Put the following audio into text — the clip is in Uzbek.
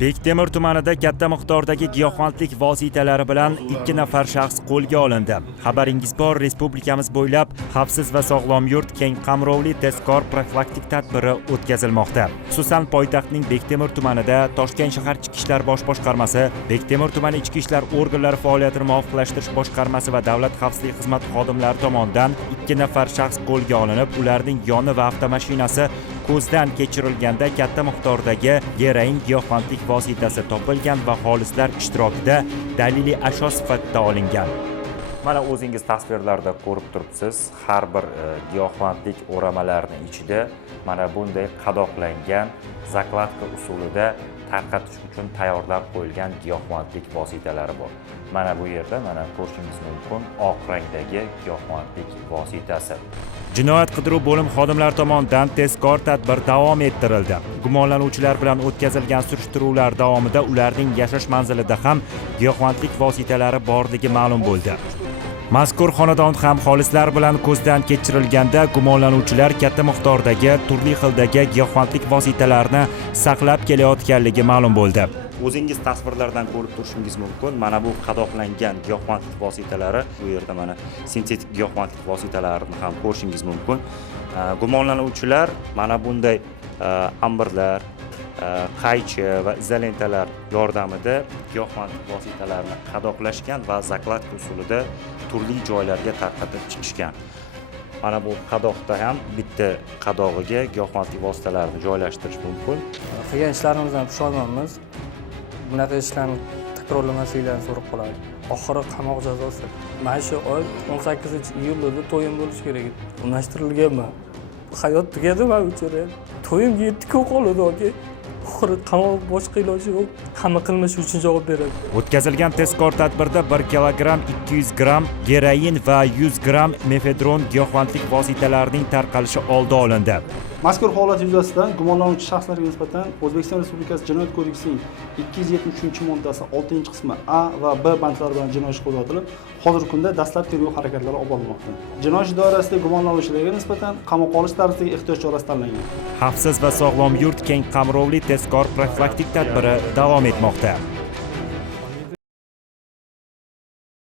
Bektemir tumanida katta miqdordagi giyohvandlik vositalari bilan 2 nafar shaxs qo'lga olindi. Xabaringiz bor, respublikamiz bo'ylab xavfsiz va sog'lom yurt keng qamrovli tezkor profilaktik tadbiri o'tkazilmoqda. Xususan, poytaxtning Bektemir tumanida Toshkent shahar Ichki ishlar bosh boshqarmasi, Bektemir tumani ichki ishlar organlari faoliyatini muvofiqlashtirish boshqarmasi va davlat xavfsizlik xizmati xodimlari tomonidan 2 nafar shaxs qo'lga olinib, ularning yoni va avtomashinasi ko'zdan kechirilganda katta miqdordagi geroin giyohvandlik vositasi topilgan va xolislar ishtirokida daliliy ashyo sifatida olingan. Mana o'zingiz tasvirlarda ko'rib turibsiz, har bir giyohvandlik o'ramalarining ichida mana bunday qadoqlangan zakladka usulida tarqatish uchun tayyorlab qo'yilgan giyohvandlik vositalari bor. Mana bu yerda mana ko'rishingiz mumkin oq rangdagi giyohvandlik vositasi. Jinoyat qidiruv bo'lim xodimlari tomonidan tezkor tadbir davom ettirildi. Gumonlanuvchilar bilan o'tkazilgan surishtiruvlar davomida ularning yashash manzilida ham giyohvandlik vositalari borligi ma'lum bo'ldi. Mazkur xonadon ham xolislar bilan ko'zdan kechirilganda gumonlanuvchilar katta miqdordagi turli xildagi giyohvandlik vositalarini saqlab kelayotganligi ma'lum bo'ldi. O'zingiz tasvirlardan ko'rib turishingiz mumkin. Mana bu qadoqlangan giyohvandlik vositalari, bu yerda mana sintetik giyohvandlik vositalarini ham ko'rishingiz mumkin. Gumonlanuvchilar mana bunday amberlar, qaychi va izolentalar yordamida giyohvandlik vositalarini qadoqlashgan va zakladka usulida turli joylarga tarqatib chiqishgan. Mana bu qadoqda ham bitta qadog'iga giyohvandlik vositalarini joylashtirish mumkin. Qilgan ishlarimizdan pushaymonmiz. Bunaqa ishlarni takrorlamasliklarini so'rab qoladi. Oxiri qamoq jazosi. Mana shu oy 18-iyulda to'yim bo'lishi kerak edi. Unashtirilganman. Hayot tugadi men uchun. To'yimga 7 kun qoldi oke. Oxiri qamoq boshqa iloji yo'q. Hamma qilmishi uchun javob beradi. O'tkazilgan tezkor tadbirda 1 kilogramm 200 gramm geroin va 100 gramm mefedron giyohvandlik vositalarining tarqalishi oldi olindi. Mazkur holat yuzasidan gumonlanuvchi shaxslarga nisbatan O'zbekiston Respublikasi Jinoyat kodeksining 273-moddasi 6-qismi A va B bandlari bilan jinoiy ish qo'zg'atilib, hozirgi kunda dastlabki tergov harakatlari olib borilmoqda. Jinoiy ish doirasidagi gumonlanuvchilarga nisbatan qamoqqa olish tarzidagi ehtiyot chorasi tanlangan. Xavfsiz va sog'lom yurt keng qamrovli tezkor profilaktik tadbiri davom etmoqda.